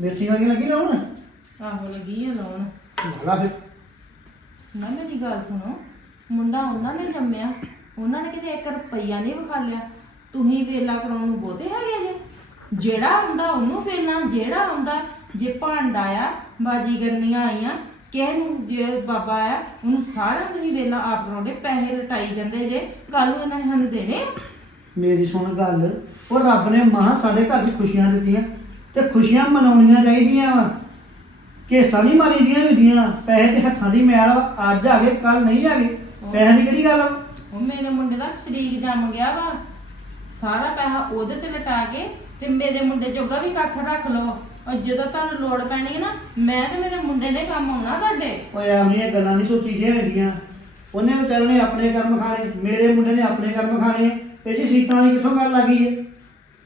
ਮੇਥੀ ਵਾਲੀ ਲੱਗੀ ਲਾਉਣ? ਆਹੋ ਲੱਗੀ ਆ ਲਾਉਣ। ਲਾ ਫਿਰ। ਨਾ ਮੇਰੀ ਗੱਲ ਸੁਣੋ। ਮੁੰਡਾ ਉਹਨਾਂ ਨੇ ਜੰਮਿਆ। ਉਹਨਾਂ ਨੇ ਕਿਤੇ 1 ਰੁਪਈਆ ਨਹੀਂ ਵਿਖਾ ਲਿਆ। ਤੁਸੀਂ ਵੇਲਾ ਕਰਾਉਣ ਨੂੰ ਬਹੁਤੇ ਹੈਗੇ ਜੇ। ਜਿਹੜਾ ਆਉਂਦਾ ਉਹਨੂੰ ਵੇਲਣਾ। ਜਿਹੜਾ ਆਉਂਦਾ ਜੇ ਭਾਂਡਾ ਆ ਬਾਜੀ ਕਰਨੀਆਂ ਆਈਆਂ ਕਿਸੇ ਨੂੰ ਜੇ ਬਾਬਾ ਆ ਉਹਨੂੰ ਸਾਰਾ ਤੁਸੀਂ ਵੇਲਾ ਆਪ ਕਰਾਉਂਦੇ। ਪੈਸੇ ਲਟਾਈ ਜਾਂਦੇ ਜੇ। ਕੱਲ ਨੂੰ ਇਹਨਾਂ ਨੇ ਸਾਨੂੰ ਦੇਣੇ। ਮੇਰੀ ਸੁਣ ਗੱਲ। ਉਹ ਰੱਬ ਨੇ ਮਹਾ ਸਾਡੇ ਘਰ 'ਚ ਖੁਸ਼ੀਆਂ ਦਿੱਤੀਆਂ। ਤੇ ਖੁਸ਼ੀਆਂ ਮਨਾਉਣੀਆਂ ਚਾਹੀਦੀਆਂ ਵਾ। ਕੇਸਾਂ ਨਹੀਂ ਮਾਰੀ ਦੀਆਂ ਹੁੰਦੀਆਂ। ਪੈਸੇ ਤੇ ਹੱਥਾਂ ਦੀ ਮੈਲ ਵਾ। ਅੱਜ ਆ ਗਏ ਕੱਲ ਨਹੀਂ ਆ ਗਏ। ਪੈਸੇ ਦੀ ਕਿਹੜੀ ਗੱਲ ਵਾ? ਉਹ ਮੇਰੇ ਮੁੰਡੇ ਦਾ ਸ਼ਰੀਕ ਜੰਮ ਗਿਆ ਵਾ। ਸਾਰਾ ਪੈਸਾ ਉਹਦੇ ਤੇ ਲਟਾ ਕੇ ਤੇ ਮੇਰੇ ਮੁੰਡੇ ਜੋਗਾ ਵੀ ਕੱਖ ਰੱਖ ਲਓ। ਔਰ ਜਦੋਂ ਤੁਹਾਨੂੰ ਲੋੜ ਪੈਣੀ ਹੈ ਨਾ ਮੈਂ ਤੇ ਮੇਰੇ ਮੁੰਡੇ ਨੇ ਕੰਮ ਆਉਣਾ ਤੁਹਾਡੇ। ਓਏ ਆਹਨੀਆਂ ਗੱਲਾਂ ਨਹੀਂ ਸੋਚੀ ਦੀਆਂ ਹੁੰਦੀਆਂ ਉਹਨੇ ਵਿਚਾਰੇ ਨੇ ਆਪਣੇ ਕਰਮ ਖਾਣੇ ਮੇਰੇ ਮੁੰਡੇ ਨੇ ਆਪਣੇ ਕਰਮ ਖਾਣੇ। ਇਹ ਜੀ ਸੀਤਾਂ ਦੀ ਕਿੱਥੋਂ ਗੱਲ ਆ ਗਈ ਏ?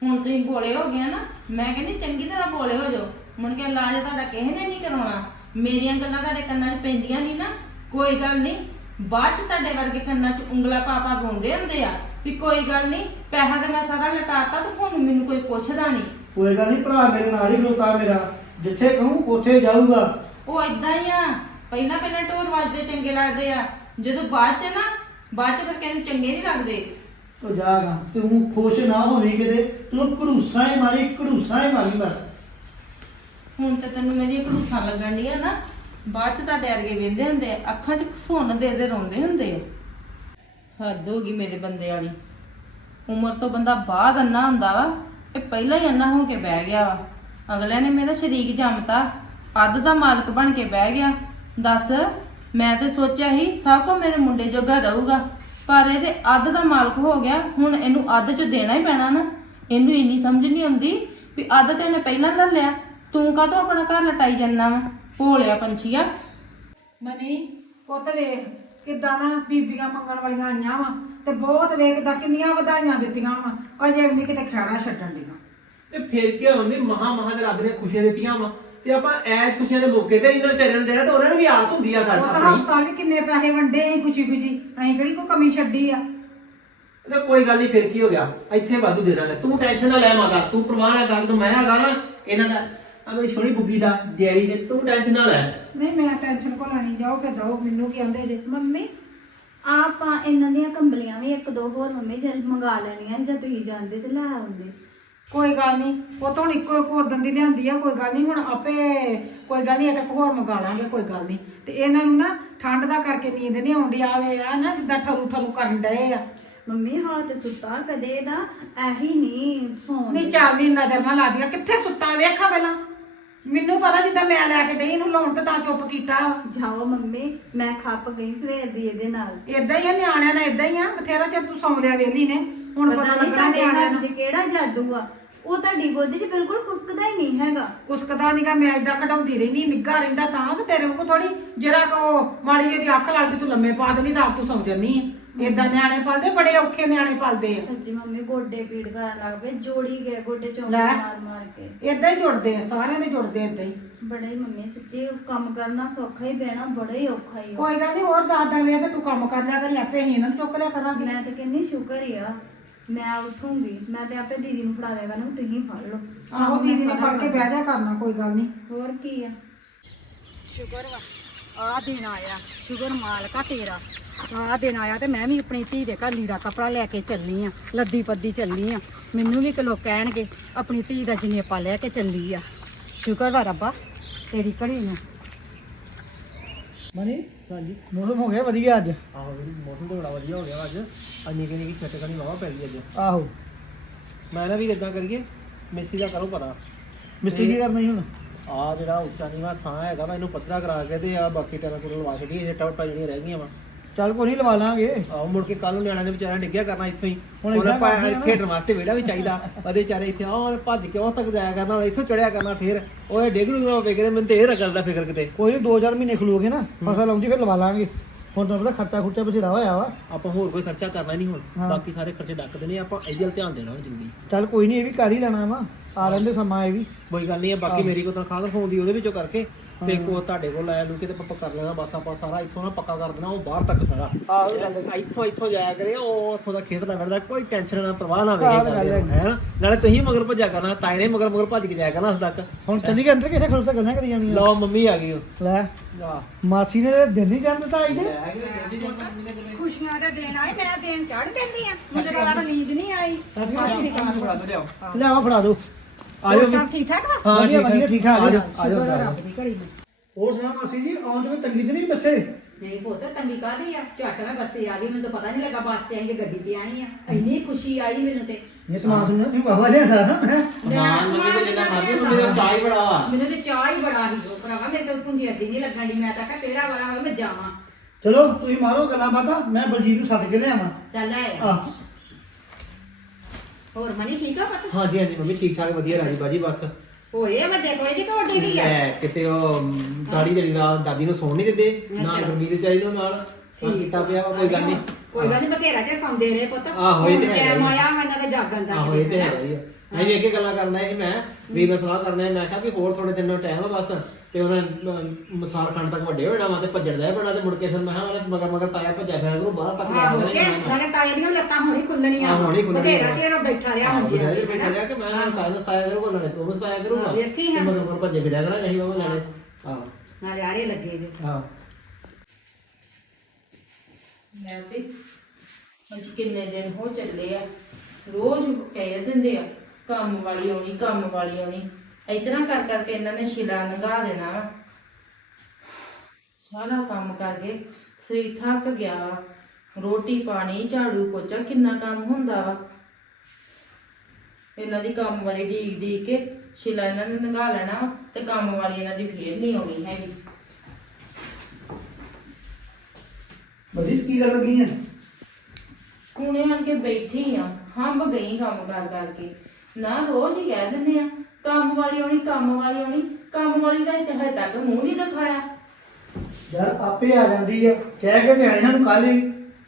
ਹੁਣ ਤੁਸੀਂ ਬੋਲੇ ਹੋ ਗਏ ਨਾ। ਮੈਂ ਕਹਿੰਦੀ ਚੰਗੀ ਤਰ੍ਹਾਂ ਬੋਲੇ ਹੋ ਜਾਓ। ਮੁੜ ਕੇ ਇਲਾਜ ਤੁਹਾਡਾ ਕਿਸੇ ਨੇ ਨਹੀਂ ਕਰਾਉਣਾ ਮੇਰੀਆਂ ਗੱਲਾਂ ਤੁਹਾਡੇ ਕੰਨਾਂ 'ਚ ਪੈਂਦੀਆਂ ਨਹੀਂ ਨਾ। ਕੋਈ ਗੱਲ ਨਹੀਂ। ਬਾਅਦ 'ਚ ਤੁਹਾਡੇ ਵਰਗੇ ਕੰਨਾਂ 'ਚ ਉਂਗਲਾ ਪਾਪਾ ਗਾਉਂਦੇ ਹੁੰਦੇ ਆ। ਵੀ ਕੋਈ ਗੱਲ ਨਹੀਂ ਪੈਸਾ ਤੇ ਮੈਂ ਸਾਰਾ ਲਟਾਤਾ ਤੇ ਹੁਣ ਮੈਨੂੰ ਕੋਈ ਪੁੱਛਦਾ ਨਹੀਂ। ਕੋਈ ਗੱਲ ਨਹੀਂ ਭਰਾ ਮੇਰੇ ਨਾਲ ਹੀ ਖਲੋਤਾ ਮੇਰਾ। ਜਿੱਥੇ ਕਹੂੰ ਉੱਥੇ ਜਾਊਗਾ। ਉਹ ਇਦਾਂ ਹੀ ਆ। ਪਹਿਲਾਂ ਪਹਿਲਾਂ ਢੋਲ ਵੱਜਦੇ ਚੰਗੇ ਲੱਗਦੇ ਆ। ਜਦੋਂ ਬਾਅਦ 'ਚ ਨਾ ਬਾਅਦ 'ਚ ਫਿਰ ਕਿਸੇ ਨੂੰ ਚੰਗੇ ਨਹੀਂ ਲੱਗਦੇ। ਤੋ ਜਾਗਾ ਤੂੰ ਖੁਸ਼ ਨਾ ਹੋਵੀਂ ਕਿਤੇ ਤੂੰ ਘੜੂਸਾ ਹੀ ਮਾਰੀ ਘੜੂਸਾ ਹੀ ਮਾਰੀ ਬਸ। ਹੁਣ ਤੇ ਤੈਨੂੰ ਮੇਰੀਆਂ ਘੜੂਸਾਂ ਲੱਗਣ ਡੀਆਂ ਨਾ ਬਾਅਦ 'ਚ ਤੁਹਾਡੇ ਵਰਗੇ ਵੇਂਦੇ ਹੁੰਦੇ ਆ, ਅੱਖਾਂ 'ਚ ਸੁੰਨ ਦੇ ਦੇ ਰੋਂਦੇ ਹੁੰਦੇ ਆ। ਹੱਦ ਹੋ ਗਈ ਮੇਰੇ ਬੰਦੇ ਵਾਲੀ। ਉਮਰ ਤੋਂ ਬੰਦਾ ਬਾਅਦ ਅੰਨਾ ਹੁੰਦਾ ਵਾ ਇਹ ਪਹਿਲਾਂ ਹੀ ਅੰਨਾ ਹੋ ਕੇ ਬਹਿ ਗਿਆ ਵਾ। ਅਗਲੇ ਨੇ ਮੇਰਾ ਸ਼ਰੀਕ ਜੰਮਤਾ ਅੱਧ ਦਾ ਮਾਲਕ ਬਣ ਕੇ ਬਹਿ ਗਿਆ। ਦੱਸ ਮੈਂ ਤੇ ਸੋਚਿਆ ਸੀ ਸਭ ਤੋਂ ਮੇਰੇ ਮੁੰਡੇ ਜੋਗਾ ਰਹੂਗਾ। ਪਰ ਇਹਦੇ ਅੱਧ ਦਾ ਮਾਲਕ ਹੋ ਗਿਆ ਹੁਣ ਇਹਨੂੰ ਅੱਧ ਚ ਦੇਣਾ ਹੀ ਪੈਣਾ ਨਾ। ਇਹਨੂੰ ਇੰਨੀ ਸਮਝ ਨਹੀਂ ਆਉਂਦੀ ਵੀ ਅੱਧ ਤੇ ਇਹਨੇ ਪਹਿਲਾਂ ਲੈ ਲਿਆ। ਤੂੰ ਕਾਹਤੋਂ ਆਪਣਾ ਘਰ ਲਟਾਈ ਜਾਂਦਾ ਵਾ? ਭੋਲਿਆ ਪੰਛੀਆ। ਮਨੀ ਪੁੱਤ ਵੇਖ ਕਿਦਾਂ ਨਾ ਬੀਬੀਆਂ ਮੰਗਣ ਵਾਲੀਆਂ ਆਈਆਂ ਵਾ ਤੇ ਬਹੁਤ ਵੇਖ ਕਿੱਦਾਂ ਕਿੰਨੀਆਂ ਵਧਾਈਆਂ ਦਿੱਤੀਆਂ ਵਾ। ਅਜੇ ਵੀ ਨੀ ਕਿਤੇ ਖੜਾ ਛੱਡਣ ਦੀਆਂ ਤੇ ਫਿਰ ਕੀ ਹੋਣੀ ਮਹਾ ਮਹਾ ਦੇ ਰੱਬ ਨੇ ਖੁਸ਼ੀਆਂ ਦਿੱਤੀਆਂ ਵਾ? ਤੇ ਆਪਾਂ ਐਸ ਖੁਸ਼ੀਆਂ ਦੇ ਮੌਕੇ ਤੇ ਇਹਨਾਂ ਵਿਚਾਰਿਆਂ ਨੂੰ ਦੇਣਾ ਤੇ ਉਹਨਾਂ ਨੂੰ ਵੀ ਆਸ ਹੁੰਦੀ ਆ ਉਹ ਸਾਡਾ ਤਾਂ ਆਪਣੀ ਹਸਪਤਾਲ ਵੀ ਕਿੰਨੇ ਪੈਸੇ ਵੰਡੇ ਸੀ ਖੁਸ਼ੀ ਖੁਸ਼ੀ। ਅਸੀਂ ਕਿਹੜੀ ਕੋਈ ਕਮੀ ਛੱਡੀ ਆ? ਤੇ ਕੋਈ ਗੱਲ ਨਹੀਂ ਫਿਰ ਕੀ ਹੋ ਗਿਆ? ਇੱਥੇ ਵਾਧੂ ਦੇਣਾ ਲੈ ਤੂੰ ਟੈਨਸ਼ਨ ਨਾ ਲੈ ਮਾਤਾ ਤੂੰ ਪਰਵਾਹ ਨਾ ਕਰ ਤੂੰ ਮੈਂ ਹੈਗਾ ਨਾ ਇਹਨਾਂ ਦਾ ਆ ਮੇਰੀ ਛੋਟੀ ਬੁੱਗੀ ਦਾ ਡੈਡੀ ਦੇ ਤੂੰ ਟੈਨਸ਼ਨ ਨਾ ਲੈ। ਨਹੀਂ ਮੈਂ ਟੈਨਸ਼ਨ ਕੋ ਲੈਣੀ ਜਾਓ ਫਿਰ ਦੋ ਮੈਨੂੰ ਕੀ ਆਂਦੇ ਜੇ। ਮੰਮੀ ਆਪਾਂ ਇਹਨਾਂ ਦੀਆਂ ਕੰਬਲੀਆਂ ਵੀ ਇੱਕ ਦੋ ਹੋਰ ਮੰਮੀ ਜਲ ਮੰਗਾ ਲੈਣੀਆਂ ਜੇ ਤੁਸੀਂ ਜਾਂਦੇ ਤੇ ਲੈ ਆਉਂਦੇ। ਕੋਈ ਗੱਲ ਨਹੀਂ ਉਹ ਤਾਂ ਹੁਣ ਇੱਕੋ ਇੱਕ ਉਦੋਂ ਦੀ ਲਿਆਂਦੀ ਆ ਕੋਈ ਗੱਲ ਨਹੀਂ ਹੁਣ ਆਪੇ ਕੋਈ ਗੱਲ ਨਹੀਂ ਇੱਕ ਹੋਰ ਮੰਗਾ ਲਾਂਗੇ ਕੋਈ ਗੱਲ ਨਹੀਂ। ਤੇ ਇਹਨਾਂ ਨੂੰ ਨਾ ਠੰਡ ਦਾ ਕਰਕੇ ਨੀਂਦ ਨਹੀਂ ਆਉਂਦੀ ਆਵੇ ਆ ਨਾ ਜਿੱਦਾਂ ਠਰੂ ਠਰੂ ਕਰਨ ਡਏ ਆ। ਮੰਮੀ ਹੱਥ ਸੁੱਤਾ ਕਦੇ ਦਾ ਐਹੀ ਨਹੀਂ ਸੌਣ ਨਹੀਂ ਚੱਲਦੀ ਨਜ਼ਰ ਨਾ ਲਾ ਦਿਆ ਕਿੱਥੇ ਸੁੱਤਾ ਵੇਖਾ ਪਹਿਲਾਂ। ਮੈਨੂੰ ਪਤਾ ਜਿੱਦਾਂ ਮੈਂ ਲੈ ਕੇ ਡਈ ਇਹਨੂੰ ਲਾਉਣ ਤੇ ਤਾਂ ਚੁੱਪ ਕੀਤਾ। ਜਾਓ ਮੰਮੀ ਮੈਂ ਖੱਪ ਗਈ ਸਵੇਰ ਦੀ ਇਹਦੇ ਨਾਲ। ਇਦਾਂ ਹੀ ਆ ਨਿਆਣਿਆਂ ਨਾਲ ਇਦਾਂ ਹੀ ਆ ਬਥੇਰਾ ਚਿਰ ਤੂੰ ਸੌਂ ਲਿਆ ਵੇਲੀ ਨੇ ਹੁਣ ਪਤਾ ਪਤਾ ਨਹੀਂ ਲੱਗਣਾ ਤੁਹਾਡੇ ਨੂੰ। ਕਿਹੜਾ ਜਾਦੂ ਆ। ਉਹ ਤੁਹਾਡੀ ਗੋਦੀ 'ਚ ਬਿਲਕੁਲ ਖੁਸਕਦਾ ਹੀ ਨਹੀਂ ਹੈਗਾ। ਕੁਸਕਦਾ ਨੀਗਾ ਮੈਂ ਇਦਾਂ ਕਢਾਉਂਦੀ ਰਹਿੰਦੀ ਨਿੱਘਾ ਰਹਿੰਦਾ ਤਾਂ ਕਿ ਤੇਰੇ ਕੋ ਥੋੜੀ ਜਰਾ ਕੋ ਮਾੜੀ ਜਿਹੀ ਅੱਖ ਲੱਗਦੀ ਤੂੰ ਲੰਮੇ ਪਾ ਦੇਣੀ ਤਾਂ ਆਪ ਤੂੰ ਸੌਂ ਜੰਨੀ ਇਦਾਂ ਨਿਆਣੇ ਪਾਲਦੇ ਬੜੇ ਔਖੇ ਨਿਆਣੇ ਪਾਲਦੇ ਆ। ਸੱਚੀ ਮੰਮੀ ਗੋਡੇ ਪੀੜ ਕਰਨ ਲੱਗ ਪਏ ਜੋੜੀ ਗਏ ਗੋਡੇ ਚੋਂ ਲੈ। ਮਾਰ ਮਾਰ ਕੇ। ਇਦਾਂ ਹੀ ਜੁੜਦੇ ਆ ਸਾਰਿਆਂ ਦੇ ਜੁੜਦੇ ਇਦਾਂ ਹੀ। ਬੜਾ ਹੀ ਮੰਮੀ ਸੱਚੀ ਕੰਮ ਕਰਨਾ ਸੌਖਾ ਹੀ ਬਹਿਣਾ ਬੜਾ ਹੀ ਔਖਾ ਹੀ ਆ। ਕੋਈ ਗੱਲ ਨਹੀਂ ਹੋਰ ਦੱਸ ਦਵੇਂ ਵੀ ਤੂੰ ਕੰਮ ਕਰ ਲਿਆ ਕਰੀ ਆਪੇ ਹੀ ਇਹਨਾਂ ਨੂੰ ਚੁੱਕ ਲਿਆ ਕਰਾਂਗੇ। ਮੈਂ ਤੇ ਕਹਿੰਦੀ ਸ਼ੁਕਰ ਹੀ ਆ। ਮੈਂ ਉਠੂੰਗੀ ਮੈਂ ਤੇ ਆਪੇ ਦੀਦੀ ਨੂੰ ਫੜਾ ਦੇਗਾ ਨੂੰ ਤੁਸੀਂ ਫੜ ਲਓ। ਆਹੋ ਦੀਦੀ ਨੇ ਫੜ ਕੇ ਬਹਿ ਜਾ ਕਰਨਾ ਕੋਈ ਗੱਲ ਨਹੀਂ। ਹੋਰ ਕੀ ਆ? ਸ਼ੁਕਰ ਵਾ ਆ ਦਿਨ ਆਇਆ ਸ਼ੁਕਰ ਮਾਲਕਾ ਤੇਰਾ। ਆ ਦਿਨ ਆਇਆ ਤੇ ਮੈਂ ਵੀ ਆਪਣੀ ਧੀ ਦੇ ਘਰ ਲੀੜਾ ਕਪੜਾ ਲੈ ਕੇ ਚੱਲੀ ਆ ਲੱਦੀ ਪੱਦੀ ਚੱਲੀ ਆ। ਮੈਨੂੰ ਵੀ ਕਿ ਲੋਕ ਕਹਿਣਗੇ ਆਪਣੀ ਧੀ ਦਾ ਜਨੇਪਾ ਲੈ ਕੇ ਚੱਲੀ ਆ। ਸ਼ੁਕਰ ਵਾ ਰੱਬਾ ਤੇਰੀ ਘੜੀ ਨੂੰ। ਮਨੀ? ਹਾਂਜੀ। ਮੌਸਮ ਹੋ ਗਿਆ ਵਧੀਆ ਅੱਜ? ਆਹੋ ਵੀ ਮੌਸਮ ਤਾਂ ਬੜਾ ਵਧੀਆ ਹੋ ਗਿਆ ਅੱਜ। ਛੱਟ ਕਰਨੀ ਵਾਵਾ ਪੈ ਗਈ ਅੱਜ। ਆਹੋ। ਮੈਂ ਨਾ ਵੀ ਇਦਾਂ ਕਰੀਏ ਮਿਸਤਰੀ ਦਾ ਕਰੋ ਪਤਾ। ਮਿਸਤਰੀ ਕੀ ਕਰਨਾ ਸੀ ਹੁਣ? ਆ ਜਿਹੜਾ ਉੱਚਾ ਨੀਵਾ ਥਾਂ ਹੈਗਾ ਵਾ ਇਹਨੂੰ ਪੱਧਰਾ ਕਰਾ ਕੇ ਤੇ ਆ ਬਾਕੀ ਟੈਰਾਂ ਕੋਲ ਲਵਾ ਛੱਡੀ ਇਹ ਟੌਟਾ ਜਿਹੜੀਆਂ ਰਹਿ ਗਈਆਂ ਵਾ। ਚੱਲ ਕੋਈ ਨਹੀਂ ਲਵਾ ਲਾਂਗੇ। ਆਹ ਮੁੜ ਕੇ ਕੱਲ ਨੂੰ ਨਿਆਣਿਆਂ ਦੇ ਵਿਚਾਰਿਆਂ ਡਿੱਗਿਆ ਕਰਨਾ ਇੱਥੋਂ ਹੀ। ਹੁਣ ਹੁਣ ਏਦਾਂ ਆਪਾਂ ਕਰਦੇ ਆ ਨਾ। ਖੇਡਣ ਵਾਸਤੇ ਵਿਹੜਾ ਵੀ ਚਾਹੀਦਾ। ਉਹਦੇ ਵਿਚਾਰੇ ਇੱਥੇ ਆਹ ਭੱਜ ਕੇ ਉਹ ਤੱਕ ਜਾਇਆ ਕਰਨਾ ਇੱਥੋਂ ਚੜਿਆ ਕਰਨਾ ਫੇਰ। ਉਹ ਡਿੱਗ ਨੂੰ ਵੇਖਦੇ ਮੈਨੂੰ ਤੇ ਇਹ ਰਗਲ ਦਾ ਫਿਕਰ ਕਿਤੇ। ਕੋਈ ਨਹੀਂ 2000 ਮਹੀਨੇ ਖਲੋਗੇ ਨਾ ਫਸਲ ਆਉਂਦੀ ਫਿਰ ਲਵਾ ਲਾਂਗੇ। ਹੁਣ ਤਾਂ ਪਤਾ ਖਰਚਾ ਖੁਰਚਾ ਬਥੇਰਾ ਹੋਇਆ ਵਾ। ਆਪਾਂ ਹੋਰ ਕੋਈ ਖਰਚਾ ਕਰਨਾ ਨਹੀਂ ਹੁਣ। ਹਾਂ। ਬਾਕੀ ਸਾਰੇ ਖਰਚੇ ਡੱਕ ਦੇਣੇ ਆਪਾਂ ਇਹਦੇ ਵੱਲ ਧਿਆਨ ਦੇਣਾ ਹੁਣ ਜ਼ਰੂਰੀ। ਚੱਲ ਕੋਈ ਨਹੀਂ ਇਹ ਵੀ ਕਰ ਹੀ ਲੈਣਾ ਵਾ। ਆ ਲੈਂਦੇ ਸਮਾਂ ਇਹ ਵੀ। ਕੋਈ ਗੱਲ ਨਹੀਂ ਹੈ ਬਾਕੀ ਮੇਰੀ ਕੋ ਤਨਖਾਹ ਤਾਂ ਫੋਨ ਦੀ ਉਹਦੇ ਵਿੱਚੋਂ ਕਰਕੇ ਤੇ ਕੋ ਤੁਹਾਡੇ ਕੋਲ ਲੈ ਲੂ ਕੇ ਤੇ ਆਪਾਂ ਕਰ ਲੈਣਾ ਬਸ ਆਪਾਂ ਸਾਰਾ ਇੱਥੋਂ ਨਾ ਪੱਕਾ ਕਰ ਦੇਣਾ ਉਹ ਬਾਹਰ ਤੱਕ ਸਾਰਾ। ਆਹੋ ਗੱਲ ਹੈ। ਇੱਥੋਂ ਇੱਥੋਂ ਜਾਇਆ ਕਰੇ ਉਹ ਉੱਥੋਂ ਦਾ ਖੇਡਦਾ ਫਿਰਦਾ ਕੋਈ ਟੈਨਸ਼ਨ ਨਾ ਪਰਵਾਹ ਨਾ ਵੇਖੇ ਹੈ। ਹੈ? ਨਾ ਨਾਲੇ ਤੁਸੀਂ ਮਗਰ ਭੱਜਿਆ ਕਰਨਾ ਨੇ ਮਗਰ ਮਗਰ ਭੱਜ ਕੇ ਜਾਇਆ ਕਰਨਾ ਉਸ ਤੱਕ। ਹੁਣ ਚੱਲੀ ਗਏ ਅੰਦਰ ਕਿਸੇ ਖੜੋ ਤੇ ਗੱਲਾਂ ਕਰੀ ਜਾਣੀਆਂ। ਲਓ ਮੰਮੀ ਆ ਗਈ ਉਹ। ਲੈ ਮਾਸੀ ਨੇ ਦਿਨ ਨਹੀਂ ਜਾਣ ਦਿੱਤਾ ਆਈ ਦੇ ਖੁਸ਼ੀਆਂ ਦਾ ਦਿਨ ਆਏ ਮੈਂ ਦਿਨ ਚੜ ਦਿੰਦੀ ਆ। ਮੁੰਡੇ ਦਾ ਤਾਂ ਨੀਂਦ ਨਹੀਂ ਆਈ। ਲਿਆਓ। ਲਿਆਵਾ ਫੜਾ ਦੋ। ਆਜੋ ਸਭ ਠੀਕ ਠਾਕ ਵਾ? ਹਾਂ ਵਧੀਆ, ਵਧੀਆ, ਠੀਕ ਠਾਕ। ਆਜੋ ਆਜੋ। ਸ਼ੁਕਰ ਆ ਰੱਬ ਦੀ ਘੜੀ ਨੂੰ। ਹੋਰ ਸੁਣਾ ਮਾਸੀ ਜੀ ਆਉਣ ਤੇ ਤੰਗੀ ਚ ਨਹੀਂ ਬੱਸੇ? ਨਹੀਂ ਪੁੱਤ ਤੰਗੀ ਕਾਦੀ ਆ? ਝੱਟ ਮੈਂ ਬੱਸੇ ਆ ਗਈ ਮੈਨੂੰ ਤਾਂ ਪਤਾ ਨਹੀਂ ਲੱਗਾ ਬੱਸ ਤੇ ਆਈ ਕਿ ਗੱਡੀ ਤੇ ਆਈ ਆ। ਇੰਨੀ ਖੁਸ਼ੀ ਆਈ ਮੈਨੂੰ ਤੇ। ਇਹ ਸਮਾਨ ਸੁਣਨਾ ਤੁਸੀਂ ਬਾਬਾ ਲਿਆਂਦਾ ਨਾ ਮੈਂ ਸਮਾਨ ਮੰਮੀ ਕੋ ਜਿੰਨਾ ਮਰਜ਼ੀ ਮੰਮੀ ਦਾ ਚਾਹ ਹੀ ਬੜਾ ਵਾ। ਮੈਨੂੰ ਤੇ ਚਾਹ ਹੀ ਬੜਾ ਹੀ ਭਰਾਵਾ ਮੇਰੇ ਤੋਂ ਪੁੰਜੀ ਅੱਡੀ ਨਹੀਂ ਲੱਗਣ ਦੀ ਮੈਂ ਤਾਂ ਕਿਹਾ ਕਿਹੜਾ ਵਾਲਾ ਹੋਵੇ ਮੈਂ ਜਾਵਾਂ। ਚਲੋ ਤੁਸੀਂ ਮਾਰੋ ਗੱਲਾਂ ਬਾਤਾਂ ਮੈਂ ਬਲਜੀਤ ਨੂੰ ਸੱਦ ਕੇ ਲਿਆਵਾਂ ਚੱਲ ਆਏ ਆਹ। ਹੋਰ ਮਨੀ ਠੀਕ ਆ ਪੁੱਤ? ਹਾਂਜੀ ਹਾਂਜੀ ਮੰਮੀ ਠੀਕ ਠਾਕ ਵਧੀਆ ਰਾਜੀ ਬਾਜੀ ਬਸ। ਹੋਏ ਆ ਵੱਡੇ ਕੋਈ ਜੀ ਕੋਡੇ ਵੀ ਆ? ਲੈ ਕਿਤੇ ਉਹ ਦਾੜੀ ਦੇ ਨਾਲ ਦਾਦੀ ਨੂੰ ਸੌਣ ਨਹੀਂ ਦਿੰਦੇ ਨਾਲ ਗਰਮੀ ਦੇ ਚਾਹੀਦਾ ਨਾਲ। ਹਾਂ, ਕੀਤਾ ਪਿਆ ਵਾ, ਕੋਈ ਗੱਲ ਨਹੀਂ ਕੋਈ ਗੱਲ ਨਹੀਂ ਬਥੇਰਾ ਤੇ ਸੌਂਦੇ ਰਹੇ ਪੁੱਤ। ਆਹੋ, ਇਹ ਤੇ ਹੈ ਟਾਈਮ ਹੀ। ਆਇਆ ਦਾ ਜਾਗਣ ਦਾ ਆਹੋ ਇਹ ਤੇ ਹੈਗਾ ਹੀ ਆ ਅਸੀਂ ਵੀ ਅੱਗੇ ਗੱਲਾਂ ਕਰਨਾ ਸੀ ਮੈਂ ਵੀ ਮੈਂ ਸਲਾਹ ਕਰਨਾ ਸੀ, ਮੈਂ ਕਿਹਾ ਵੀ ਹੋਰ ਥੋੜੇ ਦਿਨਾਂ ਟਾਈਮ ਆ ਬਸ। ਤੇ ਉਹਨਾਂ ਮਸਾਲ ਖੰਡ ਤੱਕ ਵੱਡੇ ਹੋ ਜਾਣਾ ਵਾ ਤੇ ਭੱਜਣ ਦਾ ਬਣਾ ਤੇ ਮੁੜ ਕੇ ਫਿਰ ਮੈਂ ਉਹਨੇ ਮਗਰ ਮਗਰ ਪਾਇਆ ਭੱਜਿਆ ਫਿਰ ਕਰੂ ਬਾਹਰ ਤੱਕ ਜਾ ਆਹੋ ਕੇ ਕੇ ਨਾਲੇ ਤਾਏ ਦੀਆਂ ਵੀ ਲੱਤਾਂ ਹੁਣੀ ਖੁੱਲਣੀਆਂ ਆਹ, ਹੁਣੀ ਖੁੱਲਣੀਆਂ। ਬਥੇਰਾ ਚਿਰ ਉਹ ਬੈਠਾ ਰਿਹਾ ਮੰਜੇ ਬੁਝਾ ਤੇ ਬੈਠਾ ਰਿਹਾ ਕਿ ਮੈਂ ਉਹਨਾਂ ਕਾਇਦ ਸਤਾਇਆ ਕਰੂੰਗਾ ਨਾਲੇ ਤੂੰ ਸਤਾਇਆ ਕਰੂੰਗਾ। ਹਾਂ, ਵੇਖੀ ਤੇ ਹੈ। ਮਗਰ ਮਗਰ ਭੱਜੇ ਗਿਆ ਕਰਾਂਗੇ ਅਸੀਂ ਉਹ ਨਾਲੇ ਆਹੋ ਨਾਲੇ ਆਰੇ ਲੱਗੇ ਜੇ। ਆਹੋ ਮੈਂ ਵੀ ਅੱਜ ਕਿੰਨੇ ਦਿਨ ਹੋ ਚੱਲੇ ਆ। ਰੋਜ਼ ਕਹਿ ਦਿੰਦੇ ਆ ਕੰਮ ਵਾਲੀ ਆਉਣੀ ਕੰਮ ਵਾਲੀ ਆਉਣੀ। ਇਤਨਾ ਕਰ ਕਰਕੇ ਇਹਨਾਂ ਨੇ ਸ਼ਿਲਾ ਲੰਘਾ ਦੇਣਾ ਵਾ। ਸਾਰਾ ਕੰਮ ਕਰਕੇ ਸਰੀਰ ਥੱਕ ਗਿਆ ਰੋਟੀ ਪਾਣੀ ਝਾੜੂ ਪੋਚਾ ਕਿੰਨਾ ਕੰਮ ਹੁੰਦਾ ਵਾ। ਇਹਨਾਂ ਦੀ ਕੰਮ ਵਾਲੀ ਡੀਕ ਡੀਕ ਕੇ ਸ਼ਿਲਾ ਇਹਨਾਂ ਨੇ ਲੰਘਾ ਲੈਣਾ ਤੇ ਕੰਮ ਵਾਲੀ ਇਹਨਾਂ ਦੀ ਫੇਰ ਨਹੀਂ ਆਉਣੀ ਹੈਗੀ। ਬਲਜੀਤ ਕੀ ਗੱਲ ਲੱਗੀ ਹੈ ਹੁਣੇ ਆਣ ਕੇ ਬੈਠੀ ਆ ਹੰਬ ਗਈ ਕੰਮ ਕਰ ਕਰਕੇ ਨਾ ਰੋਜ਼ ਹੀ ਕਹਿ ਦਿੰਦੇ ਆ ਕੰਮ ਵਾਲੀ ਆਉਣੀ ਕੰਮ ਵਾਲੀ ਆਉਣੀ ਕੰਮ ਵਾਲੀ ਦਾ ਇੱਥੇ ਹਜੇ ਤੱਕ ਮੂੰਹ ਨਹੀਂ ਦਿਖਾਇਆ। ਯਾਰ ਆਪੇ ਆ ਜਾਂਦੀ ਆ। ਕਹਿ ਕੇ ਤੇ ਆਏ ਸਾਨੂੰ ਕੱਲ ਹੀ।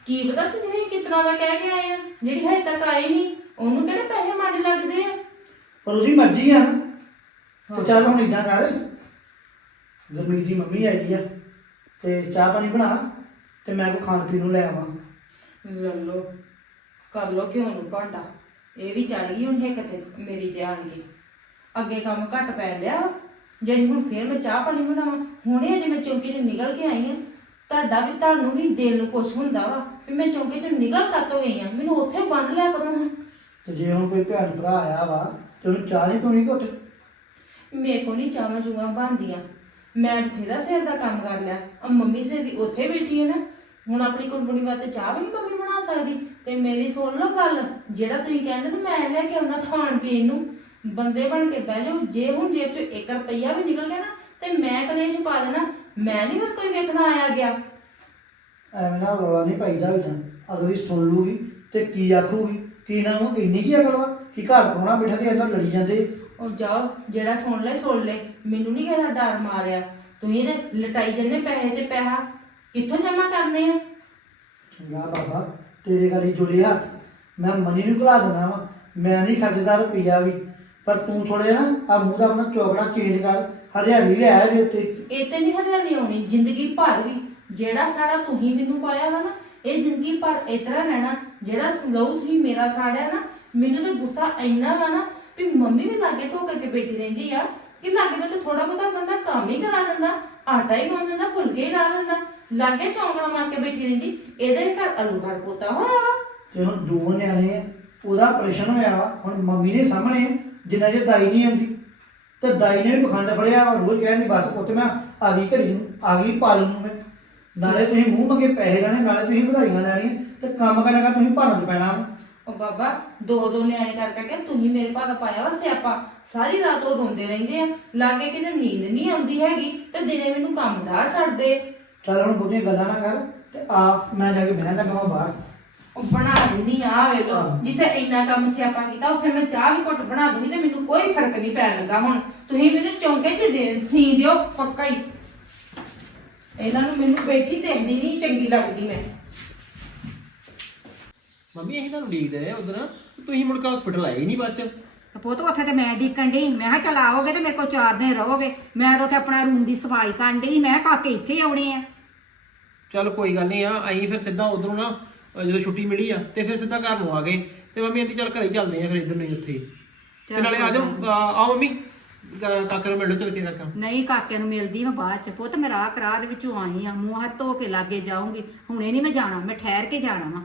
ਕੀ ਪਤਾ ਤੁਸੀਂ ਕਿਤਨਾ ਦਾ ਕਹਿ ਕੇ ਆਏ ਆ? ਜਿਹੜੀ ਹਜੇ ਤੱਕ ਆਈ ਨਹੀਂ ਉਹਨੂੰ ਕਿਹੜੇ ਪੈਸੇ ਮਾੜੇ ਲੱਗਦੇ ਆ? ਪਰ ਉਹਦੀ ਮਰਜ਼ੀ ਆ ਨਾ। ਤੇ ਚੱਲ ਹੁਣ ਇਦਾਂ ਕਰ। ਗੁਰਮੀਤ ਦੀ ਮੰਮੀ ਆਈ ਆ। ਤੇ ਚਾਹ ਪਾਣੀ ਬਣਾ ਤੇ ਮੈਂ ਕੋ ਖਾਣ ਪੀਣ ਨੂੰ ਲੈ ਆਵਾਂ। ਲੈ ਲਓ। ਕਰ ਲਓ ਕਿਉਂ ਨੂੰ ਭਾਂਡਾ। ਇਹ ਵੀ ਚੜ ਗਈ ਹੁਣ ਇੱਕ ਤੇ ਮੇਰੀ ਤੇ ਆਣ ਕੇ ਅੱਗੇ ਕੰਮ ਘੱਟ ਪੈ ਲਿਆ। ਜਿਹੜੀ ਹੁਣ ਫੇਰ ਮੈਂ ਚਾਹ ਪਾਣੀ ਬਣਾਵਾਂ ਹੁਣੇ ਅਜੇ ਮੈਂ ਚੌਂਕੀ 'ਚ ਨਿਕਲ ਕੇ ਆਈ ਆ। ਤੁਹਾਡਾ ਵੀ ਤੁਹਾਨੂੰ ਵੀ ਦਿਲ ਨੂੰ ਕੁਛ ਹੁੰਦਾ ਵਾ ਵੀ ਮੈਂ ਚੌਂਕੀ 'ਚ ਨਿਕਲ ਕੱਤੋਂ ਗਈ ਆ। ਮੈਨੂੰ ਉੱਥੇ ਬੰਨ ਲਿਆ ਕਰੋ ਹਾਂ ਤੇ ਜੇ ਹੁਣ ਕੋਈ ਭੈਣ ਭਰਾ ਆਇਆ ਵਾ ਤੇ ਉਹਨੂੰ ਚਾਹ ਨਹੀਂ ਪੀਣੀ ਘੁੱਟ। ਮੇਰੇ ਕੋਲ ਨਹੀਂ ਚਾਵਾਂ ਜੂਆਂ ਬਣਦੀਆਂ। ਮੈਂ ਬਥੇਰਾ ਸਿਰ ਦਾ ਕੰਮ ਕਰ ਲਿਆ। ਆ ਮੰਮੀ ਸਿਰ ਦੀ ਉੱਥੇ ਬੈਠੀ ਹੈ ਨਾ। ਹੁਣ ਆਪਣੀ ਕੁੜਮਣੀ ਵਾਸਤੇ ਚਾਹ ਵੀ ਨਹੀਂ ਮੰਮੀ ਬਣਾ ਸਕਦੀ। ਤੇ ਮੇਰੀ ਸੁਣ ਲਓ ਗੱਲ। ਜਿਹੜਾ ਤੁਸੀਂ ਕਹਿੰਦੇ ਨਾ ਮੈਂ ਲੈ ਕੇ ਆਉਣਾ ਖਾਣ ਪੀਣ ਨੂੰ। ਬੰਦੇ ਬਣ ਕੇ ਬਹਿ ਜਾਓ ਜੇ ਹੁਣ ਜੇਬ ਚੋਂ 1 ਰੁਪਈਆ ਵੀ ਨਿਕਲ ਗਿਆ ਨਾ ਤੇ ਮੈਂ ਕਲੇਸ਼ ਪਾ ਦੇਣਾ ਮੈਂ ਨਹੀਂ ਕੋਈ ਵੇਖਣਾ ਆਇਆ ਗਿਆ। ਐਵੇਂ ਨਾ ਰੌਲਾ ਨਹੀਂ ਪਾਈਦਾ ਹੁੰਦਾ ਅਗਲੀ ਸੁਣ ਲੂਗੀ ਤੇ ਕੀ ਆਖੂਗੀ ਕੀ ਨੂੰ ਇੰਨੀ ਕੀ ਅਕਲ ਵਾ? ਕਿ ਘਰ ਪਾਉਣਾ ਬੈਠਾ ਤੇ ਅੰਦਰ ਲੜੀ ਜਾਂਦੇ? ਉਹ ਜਾਓ ਜਿਹੜਾ ਸੁਣ ਲੈ ਸੁਣ ਲੈ ਮੈਨੂੰ ਨਹੀਂ ਕਿਸੇ ਦਾ ਡਰ ਮਾਰਿਆ। ਤੁਸੀਂ ਤੇ ਲਟਾਈ ਜੰਨੇ ਪੈਸੇ ਤੇ ਪੈਸਾ। ਕਿੱਥੋਂ ਜਮਾ ਕਰਨੇ ਆ? ਚੰਗਾ ਬਾਬਾ ਤੇਰੇ ਗਾਲੀ ਜੁੜੇ ਹੱਥ। ਮੈਂ ਮਨੀ ਨੂੰ ਘਲਾ ਦੇਣਾ ਵਾ। ਮੈਂ ਨਹੀਂ ਖਰਚਦਾ ਰੁਪਈਆ ਵੀ। ਪਰ ਤੂੰ ਥੋੜੇ ਨਾ ਆ ਮੂੰਹ ਦਾ ਆਪਣਾ ਚੌਕੜਾ ਚੇਂਜ ਕਰ ਹਰਿਆਲੀ ਲੈ ਆ ਜੇ ਉੱਤੇ ਇਹ ਤੇ ਨਹੀਂ ਹਰਿਆਲੀ ਆਉਣੀ ਜ਼ਿੰਦਗੀ ਭਰ ਵੀ। ਜਿਹੜਾ ਸਾੜਾ ਤੁਸੀਂ ਮੈਨੂੰ ਪਾਇਆ ਵਾ ਨਾ ਇਹ ਜ਼ਿੰਦਗੀ ਭਰ ਇਤਰਾ ਰਹਿਣਾ ਜਿਹੜਾ ਲਹੂ ਤੁਸੀਂ ਮੇਰਾ ਸਾੜਿਆ ਨਾ ਮੈਨੂੰ ਤੇ ਗੁੱਸਾ ਇੰਨਾ ਵਾ ਨਾ ਵੀ ਮੰਮੀ ਵੀ ਲਾਗੇ ਟੋਕ ਕੇ ਬੈਠੀ ਰਹਿੰਦੀ ਆ। ਕਿ ਲਾਗੇ ਮੈਂ ਥੋੜਾ ਬਹੁਤਾ ਬੰਦਾ ਕੰਮ ਹੀ ਕਰਾ ਦਿੰਦਾ ਆਟਾ ਹੀ ਗੁੰਨ ਦਿੰਦਾ ਫੁਲਕੇ ਹੀ ਲਾ ਦਿੰਦਾ। ਲਾਗੇ ਚੌਂਕੜਾ ਮਾਰ ਕੇ ਬੈਠੀ ਰਹਿੰਦੀ ਇਹਦੇ ਘਰ ਆਲੂ ਘਰ ਪੋਤਾ। ਹੋਇਆ ਵਾ ਤੇ ਹੁਣ ਦੋ ਨਿਆਣੇ ਆ ਉਹਦਾ ਆਪਰੇਸ਼ਨ ਹੋਇਆ ਵਾ ਹੁਣ ਮੰਮੀ ਦੇ ਸਾਹਮਣੇ। ਜਿੰਨਾ ਚਿਰ ਦਾਈ ਨਹੀਂ ਆਉਂਦੀ ਤੇ ਦਾਈ ਨੇ ਵੀ ਪਖੰਡ ਫੜਿਆ ਰੋਜ਼ ਕਹਿੰਦੀ ਬਸ ਪੁੱਤ ਮੈਂ ਆ ਗਈ ਘੜੀ ਨੂੰ ਆ ਗਈ ਪਾਲੂ ਨੂੰ ਮੈਂ। ਨਾਲੇ ਤੁਸੀਂ ਮੂੰਹ ਮੰਗੇ ਪੈਸੇ ਲੈਣੇ ਨਾਲੇ ਤੁਸੀਂ ਵਧਾਈਆਂ ਲੈਣੀਆਂ ਤੇ ਕੰਮ ਕਰੇਗਾ ਤੁਸੀਂ ਭਾਰਨ ਪੈਣਾ ਵਾ। ਉਹ ਬਾਬਾ ਦੋ ਦੋ ਨਿਆਣੇ ਕਰ ਕਰਕੇ ਤੁਸੀਂ ਮੇਰੇ ਭਾਰਾ ਪਾਇਆ ਵਾ ਸਿਆਪਾ। ਸਾਰੀ ਰਾਤ ਉਹ ਰੋਂਦੇ ਰਹਿੰਦੇ ਆ। ਲਾਗੇ ਕਿਤੇ ਨੀਂਦ ਨਹੀਂ ਆਉਂਦੀ ਹੈਗੀ ਤੇ ਦਿਨੇ ਮੈਨੂੰ ਕੰਮ ਡਾਹ ਛੱਡਦੇ ਚੱਲ ਹੁਣ ਬਹੁਤੀਆਂ ਗੱਲਾਂ ਨਾ ਕਰ ਤੇ ਆ ਮੈਂ ਜਾ ਕੇ ਬਹਿਣ ਲੱਗਾ ਵਾਂ ਬਾਹਰ। ਉਹ ਬਣਾ ਦਿੰਦੀ ਆ ਵੇ ਲੋ ਹਾਂ। ਜਿੱਥੇ ਇੰਨਾ ਕੰਮ ਸਿਆਪਾ ਕੀਤਾ ਉੱਥੇ ਮੈਂ ਚਾਹ ਵੀ ਘੁੱਟ ਬਣਾ ਦੂੰਗੀ ਤੇ ਮੈਨੂੰ ਕੋਈ ਫ਼ਰਕ ਨਹੀਂ ਪੈਣ ਲੱਗਾ ਹੁਣ। ਤੁਸੀਂ ਮੈਨੂੰ ਚੌਂਕੇ 'ਚ ਦੇ ਸੀ ਦਿਓ ਪੱਕਾ ਹੀ। ਇਹਨਾਂ ਨੂੰ ਮੈਨੂੰ ਬੈਠੀ ਦੇਖਦੀ ਨਹੀਂ ਚੰਗੀ ਲੱਗਦੀ ਮੈਂ। ਮੰਮੀ ਅਸੀਂ ਤੁਹਾਨੂੰ ਡੀਕਦੇ ਰਹੇ ਉਧਰ ਤੁਸੀਂ ਮੁੜ ਕੇ ਹਸਪੀਟਲ ਆਏ ਹੀ ਨਹੀਂ ਬਾਅਦ ਚ। ਤੇ ਪੁੱਤ ਉੱਥੇ ਤੇ ਮੈਂ ਡੀਕਣ ਡਈ। ਮੈਂ ਕਿਹਾ ਚਲ ਆਓਗੇ ਤੇ ਮੇਰੇ ਕੋਲ ਚਾਰ ਦਿਨ ਰਹੋਗੇ। ਮੈਂ ਤਾਂ ਉੱਥੇ ਆਪਣਾ ਰੂਮ ਦੀ ਸਫ਼ਾਈ ਕਰਨ ਡਈ। ਮੈਂ ਕਿਹਾ ਕਾਕੇ ਇੱਥੇ ਹੀ ਆਉਣੇ ਆ। ਚਲ ਕੋਈ ਗੱਲ ਨਹੀਂ ਆ ਅਸੀਂ ਫਿਰ ਸਿੱਧਾ ਉਧਰੋਂ ਨਾ ਅਹ ਜਦੋਂ ਛੁੱਟੀ ਮਿਲੀ ਆ ਤੇ ਫਿਰ ਸਿੱਧਾ ਘਰ ਨੂੰ ਆ ਗਏ। ਤੇ ਮੰਮੀ ਕਹਿੰਦੀ ਚਲ ਘਰੇ ਹੀ ਚੱਲਦੇ ਆ ਫਿਰ ਇੱਧਰ ਨੂੰ ਹੀ ਉੱਥੇ। ਹੀ। ਤੇ ਨਾਲੇ ਆ ਜਾਓ ਆਓ ਮੰਮੀ। ਅਹ ਕਾਕੇ ਨੂੰ ਮਿਲੋ ਚਲ ਕੇ ਕਾਕਾ। ਨਹੀਂ ਕਾਕੇ ਨੂੰ ਮਿਲਦੀ ਮੈਂ ਬਾਅਦ ਚ। ਪੁੱਤ ਮੈਂ ਰਾਹ ਕਰਾ ਦੇ ਵਿੱਚੋਂ ਆਈ ਆ। ਮੂੰਹ ਹੱਥ ਧੋ ਕੇ ਲਾਗੇ ਜਾਊਂਗੀ। ਹੁਣੇ ਨਹੀਂ ਮੈਂ ਜਾਣਾ ਮੈਂ ਠਹਿਰ ਕੇ ਜਾਣਾ ਵਾ।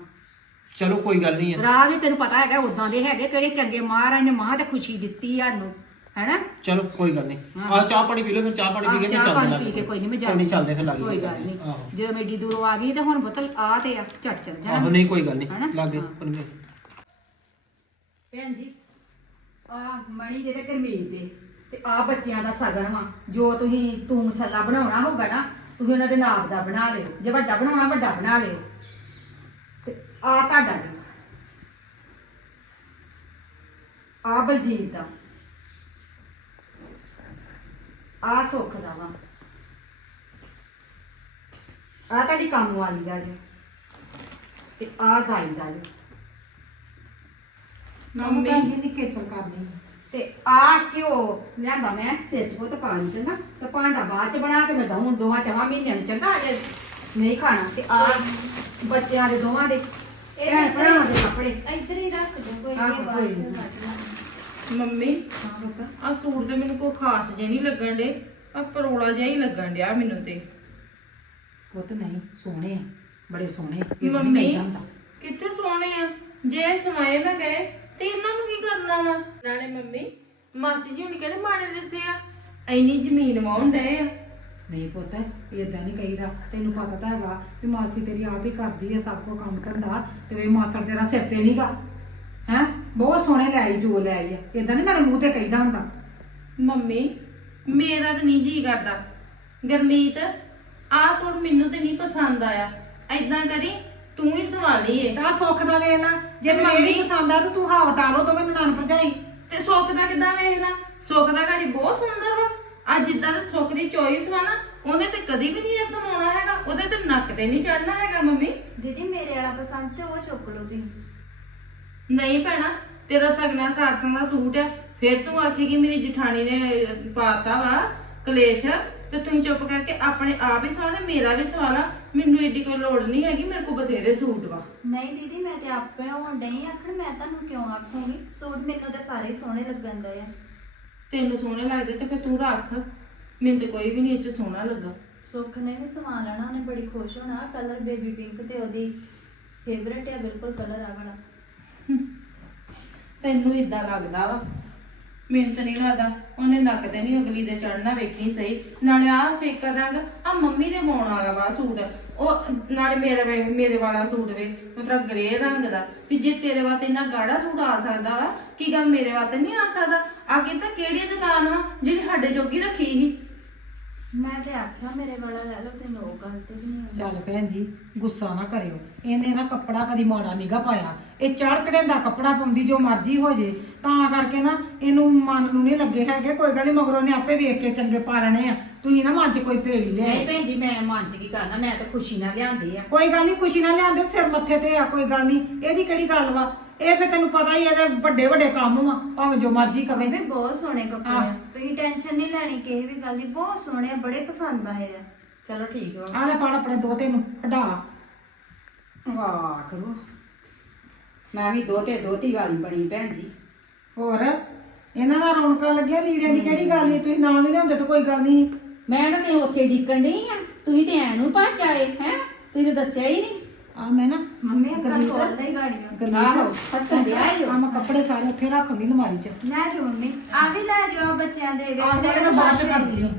ਚਲੋ ਕੋਈ ਗੱਲ ਨਹੀਂ ਆ। ਰਾਹ ਵੀ ਤੈਨੂੰ ਪਤਾ ਹੈਗਾ ਉਦਾਂ ਦੇ ਹੈਗੇ ਕਿਹੜੇ ਚੰਗੇ ਮਹਾਰਾਜ ਨੇ ਮਾਂ ਤੇ ਖੁਸ਼ੀ ਦਿੱਤੀ ਆ ਨੂੰ ਹੈਨਾ? ਚਲੋ ਕੋਈ ਗੱਲ ਨਹੀਂ। ਆ ਚਾਹ ਪਾਣੀ ਪੀ ਲਓ ਫਿਰ ਚਾਹ ਪਾਣੀ ਪੀ ਕੇ ਚਾਹ ਫਿਰ ਚੱਲਦੇ ਪਾਣੀ ਪੀ ਕੇ ਕੋਈ ਨਹੀਂ ਮੈਂ ਕੋਈ ਨਹੀਂ ਜਾਣਾ ਚੱਲਦੇ ਫਿਰ ਲੱਗ। ਕੋਈ ਗੱਲ ਨਹੀਂ। ਆਹੋ। ਜਦੋਂ ਮੈਂ ਏਡੀ ਦੂਰੋਂ ਆ ਗਈ ਤੇ ਹੁਣ ਬੋਤਲ ਆ ਤੇ ਆ ਝਟ ਚੱਲ ਜਾਣਾ। ਆਹੋ ਨਹੀਂ ਕੋਈ ਗੱਲ ਨਹੀਂ। ਹਨਾ? ਲੱਗੇ ਹਾਂ। ਭੈਣ ਜੀ ਆ ਮਣੀ ਦੇ ਤੇ ਗਰਮੀਤ ਦੇ ਤੇ ਆ ਬੱਚਿਆਂ ਦਾ ਸਗਨ ਵਾ। ਜੋ ਤੁਸੀਂ ਤੂੰ ਮਸਾਲਾ ਬਣਾਉਣਾ ਹੋਗਾ ਨਾ ਤੁਸੀਂ ਉਹਨਾਂ ਦੇ ਨਾਪ ਦਾ ਬਣਾ ਲਿਓ। ਜੇ ਵੱਡਾ ਬਣਾਉਣਾ ਵੱਡਾ ਬਣਾ ਲਿਓ। ਤੇ ਆ ਤੁਹਾਡਾ ਜੀ ਆ ਬਲਜੀਤ ਦਾ। ਆ ਸੁੱਖ ਦਾ ਵਾ। ਆ ਤੁਹਾਡੀ ਕੰਮ ਵਾਲੀ ਦਾ ਜੀ। ਤੇ ਆ ਦਾਈ ਦਾ ਜੀ। ਮੰਮੀ। ਦੀ ਖੇਤਰ ਕਰਨੀ ਤੇ ਆ ਕਿਉਂ ਲਿਆਂਦਾ ਮੈਂ ਸਿਰ 'ਚ ਪੁੱਤ ਪਾਣੀ ਚੰਗਾ ਤੇ ਭਾਂਡਾ ਬਾਅਦ ਚ ਬਣਾ ਕੇ ਮੈਂ ਦਊਂ ਦੋਵਾਂ ਚਵਾਂ ਮਹੀਨਿਆਂ ਨੂੰ ਚੰਗਾ ਅਜੇ ਨਹੀਂ ਖਾਣਾ। ਤੇ ਆ ਬੱਚਿਆਂ ਦੇ ਦੋਵਾਂ ਦੇ ਇਹ ਭਰਾ ਦੇ ਕੱਪੜੇ। ਇੱਧਰ ਹੀ ਰੱਖ ਦੋ ਕੋਈ ਆਹੋ, ਨਹੀਂ ਬਾਅਦ ਕੋਈ ਚ ਨੀ। ਕੱਢ ਲਾਂਗੇ। ਮੰਮੀ ਹਾਂ ਪੁੱਤ ਆ ਸੂਟ ਤੇ ਮੈਨੂੰ ਕੋਈ ਖਾਸ ਜਿਹਾ ਨਹੀਂ ਲੱਗਣ ਡੇ ਆ ਪਰੋਲਾ ਜਿਹਾ ਹੀ ਲੱਗਣ ਡਿਆ ਮੈਨੂੰ ਤੇ। ਪੁੱਤ ਨਹੀਂ ਸੋਹਣੇ ਆ ਬੜੇ ਸੋਹਣੇ ਆ। ਇਹ ਮੰਮੀ ਕਹੀਦਾ ਹੁੰਦਾ। ਕਿੱਥੇ ਸੋਹਣੇ ਆ? ਜੇ ਇਹ ਸਮਾਏ ਨਾ ਗਏ ਤੇ ਇਹਨਾਂ ਨੂੰ ਕੀ ਕਰਨਾ ਵਾ? ਨਾਲੇ ਮੰਮੀ ਮਾਸੀ ਜੀ ਹੁਣੀ ਕਿਹੜੇ ਮਾੜੇ ਦਿਸੇ ਆ? ਐਨੀ ਜ਼ਮੀਨ ਵਾਉਣ ਡਏ ਆ। ਨਹੀਂ ਪੁੱਤ ਇਦਾਂ ਨਹੀਂ ਕਹੀਦਾ। ਤੈਨੂੰ ਪਤਾ ਤਾਂ ਹੈਗਾ ਵੀ ਮਾਸੀ ਤੇਰੀ ਆਪ ਹੀ ਕਰਦੀ ਹੈ ਸਭ ਕੋ ਕੰਮ ਧੰਦਾ ਤੇ ਵੀ ਮਾਸੜ ਤੇਰਾ ਸਿਰ ਤੇ ਨਹੀਂਗਾ ਹੈ? ਬਹੁਤ ਸੋਹਣੇ ਲੈ ਆਈ ਜੋ ਲੈ ਆਈ ਆ। ਇਦਾਂ ਨਹੀਂ ਨਾਲੇ ਮੂੰਹ ਤੇ ਕਹੀਦਾ ਹੁੰਦਾ। ਮੰਮੀ ਮੇਰਾ ਤਾਂ ਨਹੀਂ ਜੀ ਕਰਦਾ। ਗਰਮੀਤ ਆ ਸੂਟ ਮੈਨੂੰ ਤੇ ਨਹੀਂ ਪਸੰਦ ਆਇਆ। ਐਦਾਂ ਕਰੀ ਤੂੰ ਹੀ ਸਵਾਲੀ ਏ ਤਾਂ ਸੁੱਖ ਦਾ ਵੇਖ ਲੈ। ਜੇ ਤੈਨੂੰ ਮੰਮੀ- ਨੀ ਪਸੰਦ ਆ ਤਾਂ ਤੂੰ ਹਾਂ ਵਟਾ ਲਓ ਦੋਵੇਂ ਨਨਾਣ ਭਰਜਾਈ। ਤੇ ਸੁੱਖ ਦਾ ਕਿਦਾਂ ਵੇਖ ਲਾ? ਸੁੱਖ ਦਾ ਘੜੀ ਬਹੁਤ ਸੁੰਦਰ ਵਾ। ਅੱਜ ਜਿੱਦਾਂ ਦਾ ਸੁੱਖ ਦੀ ਚੋਇਸ ਵਾ ਨਾ ਉਹਨੇ ਤੇ ਕਦੀ ਵੀ ਨਹੀਂ ਇਹ ਸਮਾਉਣਾ ਹੈਗਾ। ਉਹਦੇ ਤੇ ਨੱਕ ਤੇ ਨਹੀਂ ਚੜਨਾ ਹੈਗਾ ਮੰਮੀ। ਦੀਦੀ ਮੇਰੇ ਵਾਲਾ ਪਸੰਦ ਤੇ ਉਹ ਚੁੱਕ ਲਓ ਤੁਸੀਂ। ਨਹੀਂ ਭੈਣਾ ਤੇਰਾ ਸਗਨਾ ਸਾਰਤਾਂ ਦਾ ਸੂਟ ਆ। ਫਿਰ ਤੂੰ ਆਖੇਗੀ ਮੇਰੀ ਜਠਾਣੀ ਨੇ ਅਹ, ਪਾਤਾ ਵਾ ਕਲੇਸ਼ ਤੇ ਤੂੰ ਚੁੱਪ ਕਰਕੇ ਆਪਣੇ ਆਪ ਹੀ ਸਵਾਲ ਮੇਰਾ ਵੀ ਸਵਾਲ ਆ ਮੈਨੂੰ ਏਡੀ ਕੋਈ ਲੋੜ ਨਹੀਂ ਹੈਗੀ ਮੇਰੇ ਕੋਲ ਬਥੇਰੇ ਸੂਟ ਵਾ। ਨਹੀਂ ਦੀਦੀ ਮੈਂ ਤੇ ਆਪੇ ਹੋਣ ਡਈ ਆਖਣ ਮੈਂ ਤੁਹਾਨੂੰ ਕਿਉਂ ਆਖੂੰਗੀ? ਸੂਟ ਮੈਨੂੰ ਤੇ ਸਾਰੇ ਹੀ ਸੋਹਣੇ ਲੱਗਣ ਡਏ ਆ। ਤੈਨੂੰ ਸੋਹਣੇ ਲੱਗਦੇ ਤੇ ਫਿਰ ਤੂੰ ਰੱਖ। ਮੈਨੂੰ ਤੇ ਕੋਈ ਵੀ ਨਹੀਂ ਇਹ ਚ ਸੋਹਣਾ ਲੱਗਾ। ਸੁੱਖ ਨੇ ਵੀ ਸਮਾਨ ਲੈਣਾ ਉਹਨੇ ਬੜੀ ਖੁਸ਼ ਹੋਣਾ। ਕਲਰ ਬੇਬੀ ਪਿੰਕ ਤੇ ਉਹਦੀ ਫੇਵਰੇਟ ਹੈ ਬਿਲਕੁਲ ਕਲਰ ਆ ਵਾਲਾ ਤੈਨੂੰ ਇਦਾਂ ਲੱਗਦਾ ਵਾ। ਮੈਨੂੰ ਤਾਂ ਨਹੀਂ ਲੱਗਦਾ। ਉਹਨੇ ਨੱਕ ਤੇ ਨਹੀਂ ਅਗਲੀ ਦੇ ਚੜਨਾ ਵੇਖਣੀ ਸਹੀ। ਨਾਲੇ ਆਹ ਫੇਕਰ ਰੰਗ ਆ ਮੰਮੀ ਦੇ ਪਾਉਣ ਵਾਲਾ ਵਾ ਸੂਟ। ਉਹ ਨਾਲੇ ਮੇਰੇ ਵੇ- ਮੇਰੇ ਵਾਲਾ ਸੂਟ ਵੇ, ਮਤਲਬ ਗ੍ਰੇ ਰੰਗ ਦਾ। ਵੀ ਜੇ ਤੇਰੇ ਵਾਸਤੇ ਇੰਨਾ ਗਾੜਾ ਸੂਟ ਆ ਸਕਦਾ ਵਾ, ਕੀ ਗੱਲ ਮੇਰੇ ਵਾਸਤੇ ਨਹੀਂ ਆ ਸਕਦਾ? ਅੱਗੇ ਤਾਂ ਕਿਹੜੀ ਦੁਕਾਨ ਵਾ ਜਿਹੜੀ ਸਾਡੇ ਜੋਗੀ ਰੱਖੀ ਸੀ? ਮੈਂ ਤੇ ਆਖਿਆ ਮੇਰੇ ਵਾਲਾ ਲੈ ਲਓ ਤੇ ਨੋ ਗੱਲ ਤੇ ਵੀ ਨਹੀਂ। ਚੱਲ ਭੈਣ ਜੀ ਗੁੱਸਾ ਨਾ ਕਰਿਓ। ਇਹਨੇ ਨਾ ਕੱਪੜਾ ਕਦੀ ਮਾੜਾ ਨਿਗਾ ਪਾਇਆ। ਇਹ ਚੜ ਚੜੇਂਦਾ ਕੱਪੜਾ ਪਾਉਂਦੀ ਜੋ ਮਰਜ਼ੀ ਹੋ ਜੇ। ਤਾਂ ਕਰਕੇ ਨਾ ਇਹਨੂੰ ਮਨ ਨੂੰ ਨਹੀਂ ਲੱਗੇ ਹੈਗੇ। ਕੋਈ ਗੱਲ ਨਹੀਂ ਮਗਰੋਂ ਨੇ ਆਪੇ ਵੇਖ ਕੇ ਚੰਗੇ ਪਾ ਲੈਣੇ ਆ। ਤੁਸੀਂ ਨਾ ਮਨ 'ਚ ਕੋਈ ਤੇੜੀ ਲਿਆ ਨਹੀਂ ਭੈਣ ਜੀ ਮੈਂ ਮਨ ਚ ਕੀ ਕਰਨਾ? ਮੈਂ ਤਾਂ ਖੁਸ਼ੀ ਨਾਲ ਲਿਆਂਦੇ ਆ। ਕੋਈ ਗੱਲ ਨਹੀਂ ਖੁਸ਼ੀ ਨਾਲ ਲਿਆਂਦੇ ਸਿਰ ਮੱਥੇ ਤੇ ਆ ਕੋਈ ਗੱਲ ਨਹੀਂ ਇਹਦੀ ਕਿਹੜੀ ਗੱਲ ਵਾ? ਇਹ ਫੇ ਤੈਨੂੰ ਪਤਾ ਹੀ ਇਹਦੇ ਵੱਡੇ ਵੱਡੇ ਕੰਮ ਵਾ ਭਾਵੇਂ ਜੋ ਮਰਜ਼ੀ ਕਵੇ। ਵੀ ਬਹੁਤ ਸੋਹਣੇ ਕੱਪੜੇ ਆ। ਆਹ। ਤੁਸੀਂ ਟੈਨਸ਼ਨ ਨਹੀਂ ਲੈਣੀ ਕਿਸੇ ਵੀ ਗੱਲ ਦੀ। ਬਹੁਤ ਸੋਹਣੇ ਆ ਬੜੇ ਪਸੰਦ ਆਏ ਆ। ਚਲੋ ਠੀਕ ਵਾ। ਆ ਲੈ ਪੜ ਆਪਣੇ ਦੋਤੇ ਨੂੰ ਕਢਾ ਵਾਹ ਕਰੋ। ਮੈਂ ਵੀ ਦੋਤੇ ਦੋਤੀ ਵਾਲੀ ਬਣੀ ਭੈਣ ਜੀ। ਹੋਰ ਇਹਨਾਂ ਦਾ ਰੌਣਕਾਂ ਲੱਗਿਆ ਲੀੜੇ ਦੀ ਕਿਹੜੀ ਗੱਲ ਈ ਤੁਸੀਂ ਨਾਮ ਹੀ ਲਿਆਉਂਦੇ ਤਾਂ ਕੋਈ ਗੱਲ ਨਹੀਂ। ਮੈਂ ਨਾ ਤੇ ਉੱਥੇ ਡਿੱਕਣ ਨਹੀਂ ਆ। ਤੁਸੀਂ ਤੇ ਐਨੂੰ ਭੱਜ ਆਏ ਹੈ? ਤੁਸੀਂ ਤਾਂ ਦੱਸਿਆ ਹੀ ਨਹੀਂ। ਆ ਮੈਂ ਨਾ ਮੰਮੀ ਅੱਖਾਂ ਖੋਲਦਾ ਹੀ ਗਾੜੀਆਂ ਆਹੋ ਹੱਸਣ ਡਿਆ ਈ ਓ। ਆ ਮੈਂ ਕੱਪੜੇ ਸਾਰੇ ਉੱਥੇ ਰੱਖ ਲਈ ਅਲਮਾਰੀ 'ਚ। ਲੈ ਜਾਓ ਮੰਮੀ ਆ ਵੀ ਲੈ ਜਾਓ ਬੱਚਿਆਂ ਦੇ ਆ ਜਿਹੜੇ ਮੈਂ ਬਾਅਦ 'ਚ ਕਰਦੀ ਹਾਂ।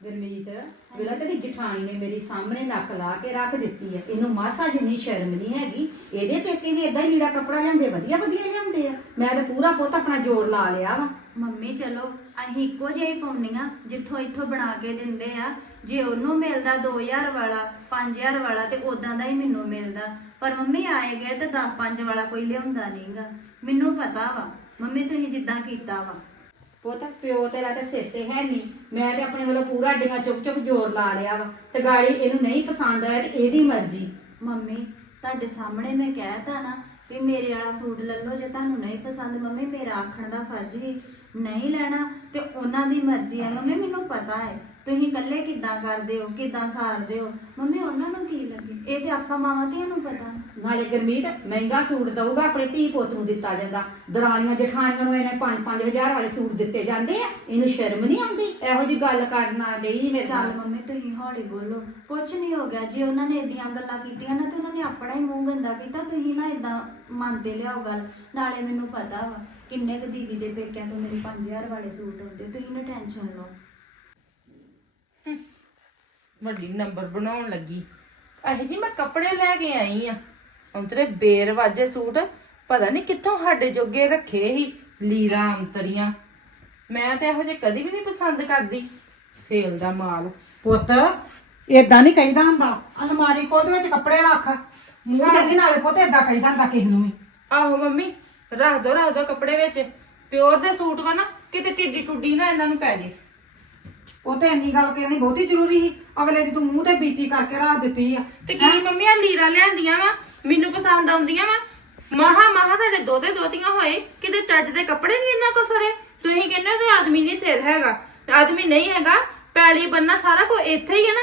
ਗੁਰਮੀਤ ਵੇਲਾ ਤੇਰੀ ਜਠਾਣੀ ਨੇ ਮੇਰੀ ਸਾਹਮਣੇ ਨੱਕ ਲਾ ਕੇ ਰੱਖ ਦਿੱਤੀ ਹੈ ਇਹਨੂੰ ਮਾਸਾ ਜਿੰਨੀ ਸ਼ਰਮ ਨਹੀਂ ਹੈਗੀ ਇਹਦੇ ਪੇਕੇ ਵੀ ਇਦਾਂ ਹੀ ਲੀੜਾ ਕੱਪੜਾ ਲਿਆਉਂਦੇ ਵਧੀਆ ਵਧੀਆ ਲਿਆਉਂਦੇ ਆ। ਮੈਂ ਤਾਂ ਪੂਰਾ ਪੁੱਤ ਆਪਣਾ ਜੋਰ ਲਾ ਲਿਆ ਵਾ। ਮੰਮੀ ਚਲੋ ਅਸੀਂ ਇੱਕੋ ਜਿਹਾ ਪਾਉਂਦੀਆਂ ਜਿੱਥੋਂ ਇੱਥੋਂ ਬਣਾ ਕੇ ਦਿੰਦੇ ਆ। ਜੇ ਉਹਨੂੰ ਮਿਲਦਾ 2000 ਵਾਲਾ 5000 ਵਾਲਾ ਤੇ ਉਦਾਂ ਦਾ ਹੀ ਮੈਨੂੰ ਮਿਲਦਾ। ਪਰ ਮੰਮੀ ਆਏ ਗਏ ਤੇ 10 5 ਵਾਲਾ ਕੋਈ ਲਿਆਉਂਦਾ ਨਹੀਂਗਾ। ਮੈਨੂੰ ਪਤਾ ਵਾ। ਮੰਮੀ ਤੁਸੀਂ ਜਿੱਦਾਂ ਕੀਤਾ ਵਾ। ਪੁੱਤ ਪਿਓ ਤੇਰਾ ਤੇ ਸਿਰ ਤੇ ਹੈ ਨਹੀਂ। ਮੈਂ ਤੇ ਆਪਣੇ ਵੱਲੋਂ ਪੂਰਾ ਡਿੰਗਾ ਚੁੱਕ ਚੁੱਕ ਜੋਰ ਲਾ ਲਿਆ ਵਾ। ਤੇ ਗਾੜੀ ਇਹਨੂੰ ਨਹੀਂ ਪਸੰਦ ਆਇਆ ਤੇ ਇਹਦੀ ਮਰਜ਼ੀ। ਮੰਮੀ ਤੁਹਾਡੇ ਸਾਹਮਣੇ ਮੈਂ ਕਹਿਤਾ ਨਾ ਵੀ ਮੇਰੇ ਵਾਲਾ ਸੂਟ ਲੈ ਲਓ ਜੇ ਤੁਹਾਨੂੰ ਨਹੀਂ ਪਸੰਦ। ਮੰਮੀ ਮੇਰਾ ਆਖਣ ਦਾ ਫਰਜ਼ ਹੀ ਨਹੀਂ ਲੈਣਾ ਤੇ ਉਹਨਾਂ ਦੀ ਮਰਜ਼ੀ ਹੈ। ਮੰਮੀ ਮੈਨੂੰ ਪਤਾ ਹੈ। ਤੁਸੀਂ ਇਕੱਲੇ ਕਿੱਦਾਂ ਕਰਦੇ ਹੋ ਕਿੱਦਾਂ ਸਾਰਦੇ ਹੋ? ਮੰਮੀ ਉਹਨਾਂ ਨੂੰ ਕੀ ਲੱਗੇ? ਇਹ ਤੇ ਆਪਾਂ ਮਾਵਾਂ ਧੀਆਂ ਨੂੰ ਪਤਾ। ਨਾਲੇ ਗਰਮੀਤ ਮਹਿੰਗਾ ਸੂਟ ਦਊਗਾ ਆਪਣੇ ਧੀ ਪੁੱਤ ਨੂੰ ਦਿੱਤਾ ਜਾਂਦਾ। ਦਰਾਣੀਆਂ ਜਠਾਣੀਆਂ ਨੂੰ ਇਹਨੇ 5-5000 ਵਾਲੇ ਸੂਟ ਦਿੱਤੇ ਜਾਂਦੇ ਆ। ਇਹਨੂੰ ਸ਼ਰਮ ਨਹੀਂ ਆਉਂਦੀ? ਇਹੋ ਜੀ ਗੱਲ ਕਰਨਾ ਡਈ ਮੇਰੇ ਚੱਲ ਨਾਲ। ਮੰਮੀ ਤੁਸੀਂ ਹੌਲੀ ਬੋਲੋ। ਕੁਝ ਨਹੀਂ ਹੋ ਗਿਆ। ਜੇ ਉਹਨਾਂ ਨੇ ਇਦਾਂ ਗੱਲਾਂ ਕੀਤੀਆਂ ਨਾ ਤੇ ਉਹਨਾਂ ਨੇ ਆਪਣਾ ਹੀ ਮੂੰਹ ਗੰਦਾ ਕੀਤਾ। ਤੁਸੀਂ ਨਾ ਇਦਾਂ ਮੰਨਦੇ ਲਿਆਓ ਗੱਲ। ਨਾਲੇ ਮੈਨੂੰ ਪਤਾ ਵਾ ਕਿੰਨੇ ਕੁ ਦੀਦੀ ਦੇ ਪੇਕਿਆਂ ਤੋਂ ਮੇਰੇ 5000 ਵਾਲੇ ਸੂਟ ਹੁੰਦੇ ਤੁਸੀਂ ਨਾ ਟੈਨਸ਼ਨ ਲਓ। ਵੱਡੀ ਨੰਬਰ ਬਣਾਉਣ ਲੱਗੀ। ਇਹ ਜੀ ਮੈਂ ਕੱਪੜੇ ਲੈ ਕੇ ਆਈ ਆ। ਅੰਤਰੇ ਬੇਰਵਾਜੇ ਸੂਟ ਪਤਾ ਨਹੀਂ ਕਿੱਥੋਂ ਸਾਡੇ ਜੋਗੇ ਰੱਖੇ ਸੀ ਲੀਰਾ ਅੰਤਰੀਆਂ। ਮੈਂ ਤੇ ਇਹੋ ਜਿਹੇ ਕਦੀ ਵੀ ਨਹੀਂ ਪਸੰਦ ਕਰਦੀ। ਸੇਲ ਦਾ ਮਾਲ। ਪੁੱਤ ਏਦਾਂ ਨਹੀਂ ਕਹਿੰਦਾ ਹੁੰਦਾ। ਅਲਮਾਰੀ ਦੇ ਵਿੱਚ ਕੱਪੜੇ ਰੱਖ। ਮੂੰਹ ਦੇ ਨਾਲੇ ਪੁੱਤ ਏਦਾਂ ਕਹਿੰਦਾ ਹੁੰਦਾ ਕਿਸੇ ਨੂੰ ਵੀ। ਆਹੋ ਮੰਮੀ ਰੱਖ ਦੋ ਰੱਖ ਦੋ ਕੱਪੜੇ ਵਿੱਚ। ਪਿਓਰ ਦੇ ਸੂਟ ਵਾ ਨਾ ਕਿਤੇ ਟਿੱਡੀ ਟੁੱਡੀ ਨਾ ਇਹਨਾਂ ਨੂੰ ਪੈ ਜੇ। ਉਹ ਤੇ ਇੰਨੀ ਗੱਲ ਕਹਿਣੀ ਬਹੁਤੀ ਜ਼ਰੂਰੀ ਸੀ। ਅਗਲੇ ਦੀ ਤੂੰ ਮੂੰਹ ਤੇ ਬੀਤੀ ਕਰਕੇ ਰੱਖ ਦਿੱਤੀ ਆ। ਤੇ ਕੀ ਮੰਮੀ ਆ ਲੀਰਾ ਲਿਆਂਦੀਆਂ ਵਾ? ਮੈਨੂੰ ਪਸੰਦ ਆਉਂਦੀਆਂ ਵਾ। ਮਹਾ ਮਹਾ ਤੁਹਾਡੇ ਦੋਤੇ ਦੋਤੀਆਂ ਹੋਏ ਕਿਤੇ ਚੱਜ ਦੇ ਕੱਪੜੇ ਨਹੀਂ ਇੰਨਾ ਕੋ ਸਰੇ? ਤੁਸੀਂ ਕਹਿੰਦੇ ਹੋ ਤੇ ਆਦਮੀ ਨਹੀਂ ਸਿਰ ਹੈਗਾ। ਆਦਮੀ ਨਹੀਂ ਹੈਗਾ ਪੈਲੀ ਬੰਨਾ ਸਾਰਾ ਕੋ ਇੱਥੇ ਹੀ ਹੈ ਨਾ।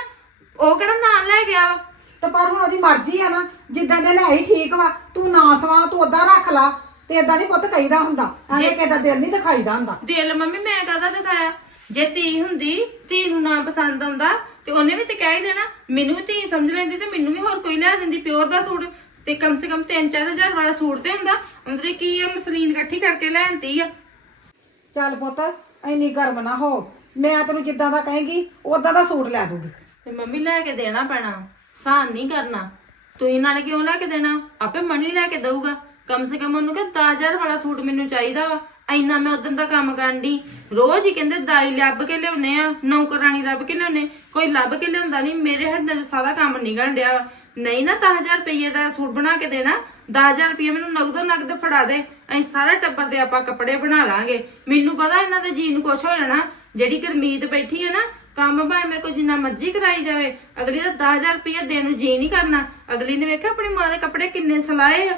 ਉਹ ਕਿਹੜਾ ਨਾਲ ਲੈ ਗਿਆ ਵਾ? ਤੇ ਪਰ ਹੁਣ ਉਹਦੀ ਮਰਜ਼ੀ ਆ ਨਾ ਜਿੱਦਾਂ ਦੇ ਲੈ ਹੀ ਠੀਕ ਵਾ ਤੂੰ ਨਾ ਸਵਾ ਤੂੰ ਓਦਾਂ ਰੱਖ ਲਾ। ਤੇ ਏਦਾਂ ਨਹੀਂ ਪੁੱਤ ਕਹੀਦਾ ਹੁੰਦਾ। ਐਵੇਂ ਕਿਸੇ ਦਾ ਦਿਲ ਨਹੀਂ ਦਿਖਾਈਦਾ ਹੁੰਦਾ। ਦਿਲ ਮੰਮੀ ਮੈਂ ਕਹਦਾ ਦਿਖਾਇਆ? ਜੇ ਧੀ ਹੁੰਦੀ ਧੀ ਨੂੰ ਨਾ ਪਸੰਦ ਆਉਂਦਾ ਤੇ ਉਹਨੇ ਵੀ ਤੇ ਕਹਿ ਹੀ ਦੇਣਾ ਮੈਨੂੰ ਵੀ ਧੀ ਸਮਝ ਲੈਂਦੀ ਤੇ ਮੈਨੂੰ ਵੀ ਹੋਰ ਕੋਈ ਲੈ ਦਿੰਦੀ ਪਿਓਰ ਦਾ ਸੂਟ। ਤੇ ਕਮ ਸੇ ਕਮ 3-4000 ਵਾਲਾ ਸੂਟ ਤੇ ਹੁੰਦਾ ਅੰਦਰੇ ਕੀ ਆ ਮਸਲੀਨ ਇਕੱਠੀ ਕਰਕੇ ਲੈਣਤੀ ਆ। ਚੱਲ ਪੁੱਤ ਇੰਨੀ ਗਰਮ ਨਾ ਹੋ। ਮੈਂ ਤੈਨੂੰ ਜਿੱਦਾਂ ਦਾ ਕਹੇਗੀ ਉਦਾਂ ਦਾ ਸੂਟ ਲੈ ਦੂੰਗੀ। ਤੇ ਮੰਮੀ ਲੈ ਕੇ ਦੇਣਾ ਪੈਣਾ ਸਾਨ ਨਹੀਂ ਕਰਨਾ। ਤੁਸੀਂ ਨਾਲੇ ਕਿਉਂ ਲੈ ਕੇ ਦੇਣਾ? ਆਪੇ ਮਣੀ ਲੈ ਕੇ ਦਊਗਾ। ਕਮ ਸੇ ਕਮ ਉਹਨੂੰ ਕਿ 10000 ਵਾਲਾ ਸੂਟ ਮੈਨੂੰ ਚਾਹੀਦਾ ਵਾ। ਇੰਨਾ ਮੈਂ ਉਦੋਂ ਦਾ ਕੰਮ ਕਰਨ ਦੀ ਰੋਜ਼ ਹੀ ਕਹਿੰਦੇ ਦਾਈ ਲੱਭ ਕੇ ਲਿਆਉਨੇ ਆ ਨੌਕਰਾਨੀ ਲੱਭ ਕੇ ਲਿਆਉਨੇ। ਕੋਈ ਲੱਭ ਕੇ ਲਿਆਉਂਦਾ ਨਹੀਂ, ਮੇਰੇ ਹੱਥ ਸਾਰਾ ਕੰਮ ਨਿਕਲਣ ਡਿਆ ਵਾ। ਨਹੀਂ ਨਾ 10000 ਰੁਪਏ ਦਾ ਸੂਟ ਬਣਾ ਕੇ ਦੇਣਾ 10000 ਰੁਪਏ ਮੈਨੂੰ ਨਗਦੋ ਨਗਦ ਫੜਾ ਦੇ। ਅਸੀਂ ਸਾਰਾ ਟੱਬਰ ਦੇ ਆਪਾਂ ਕੱਪੜੇ ਬਣਾ ਲਾਂਗੇ। ਮੈਨੂੰ ਪਤਾ ਇਹਨਾਂ ਦੇ ਜੀ ਨੂੰ ਕੁਛ ਹੋ ਜਾਣਾ। ਜਿਹੜੀ ਗਰਮੀਤ ਬੈਠੀ ਹੈ ਨਾ, ਕੰਮ ਭਾਵੇਂ ਮੇਰੇ ਕੋਲ ਜਿੰਨਾ ਮਰਜ਼ੀ ਕਰਾਈ ਜਾਵੇ, ਅਗਲੀ ਦਾ 10000 ਰੁਪਏ ਦੇਣ ਨੂੰ ਜੀ ਨਹੀਂ ਕਰਨਾ। ਅਗਲੀ ਨੇ ਵੇਖਿਆ ਆਪਣੀ ਮਾਂ ਦੇ ਕੱਪੜੇ ਕਿੰਨੇ ਸਲਾਏ ਆ।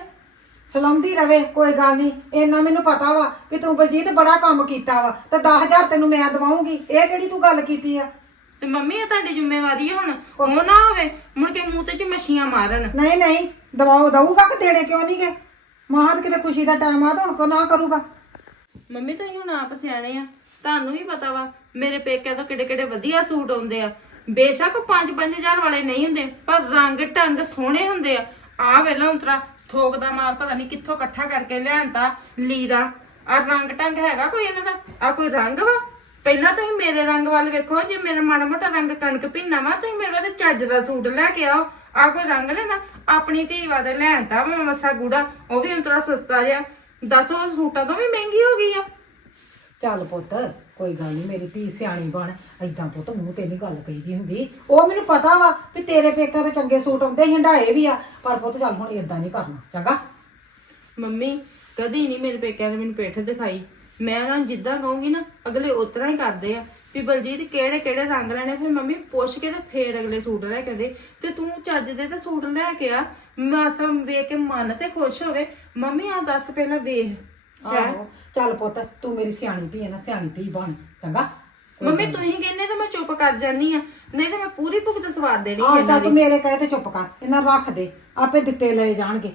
ਸਲਾਉਂਦੀ ਰਵੇ ਕੋਈ ਗੱਲ ਨਹੀਂ। ਇੰਨਾ ਮੈਨੂੰ ਪਤਾ ਵਾ ਵੀ ਤੂੰ ਬਲਜੀਤ ਬੜਾ ਕੰਮ ਕੀਤਾ ਵਾ ਤੇ 10000 ਤੈਨੂੰ ਮੈਂ ਦਵਾਉਂਗੀ। ਇਹ ਕਿਹੜੀ ਤੂੰ ਗੱਲ ਕੀਤੀ ਆ? ਤੇ ਮੰਮੀ ਇਹ ਤੁਹਾਡੀ ਜ਼ਿੰਮੇਵਾਰੀ ਹੈ ਹੁਣ। ਉਹ ਨਾ ਹੋਵੇ ਮੁੜ ਕੇ ਮੂੰਹ ਤੇ ਚ ਮੱਛੀਆਂ ਮਾਰਨ। ਨਹੀਂ ਨਹੀਂ ਦਵਾਓ ਦਊਗਾ ਕਿ ਦੇਣੇ ਕਿਉਂ ਨਹੀਂ ਗੇ? ਮਾਂ ਤੇ ਕਿਤੇ ਖੁਸ਼ੀ ਦਾ ਟਾਈਮ ਆ ਤਾਂ ਹੁਣ ਕੋ ਨਾ ਕਰੂਗਾ? ਮੰਮੀ ਤੁਸੀਂ ਹੁਣ ਆਪ ਸਿਆਣੇ ਆ। ਤੁਹਾਨੂੰ ਵੀ ਪਤਾ ਵਾ ਮੇਰੇ ਪੇਕਿਆਂ ਤੋਂ ਕਿਹੜੇ ਕਿਹੜੇ ਵਧੀਆ ਸੂਟ ਆਉਂਦੇ ਆ। ਬੇਸ਼ੱਕ 5-5000 ਵਾਲੇ ਨਹੀਂ ਹੁੰਦੇ ਪਰ ਰੰਗ ਢੰਗ ਸੋਹਣੇ ਹੁੰਦੇ ਆ। ਆ ਵੇਲਾ ਉਂਤਰਾ ਥੋਕ ਦਾ ਮਾਲ ਪਤਾ ਨਹੀਂ ਕਿੱਥੋਂ ਇਕੱਠਾ ਕਰਕੇ ਲਿਆਂਦਾ ਲੀਰਾ ਆ ਰੰਗ ਢੰਗ ਹੈਗਾ ਕੋਈ ਇਹਨਾਂ ਦਾ? ਆ ਕੋਈ ਰੰਗ ਵਾ? ਪਹਿਲਾਂ ਤੁਸੀਂ ਮੇਰੇ ਰੰਗ ਵੱਲ ਵੇਖੋ, ਜੇ ਮੇਰਾ ਮਾੜਾ ਮੋਟਾ ਰੰਗ ਕਣਕ ਭਿੰਨਾ ਵਾ, ਤੁਸੀਂ ਮੇਰੇ ਵਾਸਤੇ ਚੱਜ ਦਾ ਸੂਟ ਲੈ ਕੇ ਆਓ। ਆ ਕੋਈ ਰੰਗ ਲੈਂਦਾ? ਆਪਣੀ ਧੀ ਵਾਦੇ ਲੈਂਦਾ ਵਾ ਮਸਾ ਗੂੜਾ। ਉਹ ਵੀ ਉਂਤਰਾ ਸਸਤਾ ਜਿਹਾ। ਦੱਸੋ ਸੂਟਾਂ ਤੋਂ ਵੀ ਮਹਿੰਗੀ ਹੋ ਗਈ ਆ। ਚੱਲ ਪੁੱਤ ਕੋਈ ਗੱਲ ਨਹੀਂ ਮੇਰੀ ਧੀ ਸਿਆਣੀ ਬਣ ਐਦਾਂ ਪੁੱਤ ਮੂੰਹ ਤੇ ਨਹੀਂ ਗੱਲ ਕਹੀਦੀ ਹੁੰਦੀ। ਉਹ ਮੈਨੂੰ ਪਤਾ ਵਾ ਵੀ ਤੇਰੇ ਪੇਕਾਂ ਦੇ ਚੰਗੇ ਸੂਟ ਆਉਂਦੇ ਹੰਡਾਏ ਵੀ ਆ, ਪਰ ਪੁੱਤ ਚੱਲ ਹੁਣ ਏਦਾਂ ਨਹੀਂ ਕਰਨਾ, ਚੰਗਾ? ਮੰਮੀ, ਕਦੀ ਨਹੀਂ ਮੇਰੇ ਪੇਕਿਆਂ ਨੇ ਮੈਨੂੰ ਪੇਠ ਦਿਖਾਈ। ਮੈਂ ਉਹਨਾਂ ਨੂੰ ਜਿੱਦਾਂ ਕਹੂੰਗੀ ਨਾ, ਅਗਲੇ ਉਤਰਾ ਹੀ ਕਰਦੇ ਆ। ਵੀ ਬਲਜੀਤ ਕਿਹੜੇ ਕਿਹੜੇ ਰੰਗ ਲੈਣੇ, ਫਿਰ ਮੰਮੀ ਪੁੱਛ ਕੇ ਤੇ ਫੇਰ ਅਗਲੇ ਸੂਟ ਲੈ ਕੇ ਆਉਂਦੇ। ਤੇ ਤੂੰ ਚੱਜ ਦੇ ਤੇ ਸੂਟ ਲੈ ਕੇ ਆ। ਮਾਸਾ ਵੇਖ ਕੇ ਮਨ ਤੇ ਖੁਸ਼ ਹੋਵੇ। ਮੰਮੀ ਆ ਦੱਸ ਪਹਿਲਾਂ ਵੇਖ। ਹੈਂ? ਆਹੋ ਚੱਲ ਪੁੱਤ ਤੂੰ ਮੇਰੀ ਸਿਆਣੀ ਧੀ ਹੈ ਨਾ ਸਿਆਣੀ ਧੀ ਬਣ ਚੰਗਾ? ਮੰਮੀ ਤੁਸੀਂ ਕਹਿੰਦੇ ਤਾਂ ਮੈਂ ਚੁੱਪ ਕਰ ਜਾਨੀ ਆ ਨਹੀਂ ਤਾਂ ਮੈਂ ਪੂਰੀ ਭੁਗਤ ਸਵਾਰ ਦੇਣੀ ਆਹ ਇਹਨਾਂ ਚੱਲ ਤੂੰ ਮੇਰੇ ਕਹੇ ਤੇ ਚੁੱਪ ਕਰ ਇਹਨਾਂ ਰੱਖ ਦੇ ਆਪੇ ਦਿੱਤੇ ਲਏ ਜਾਣਗੇ।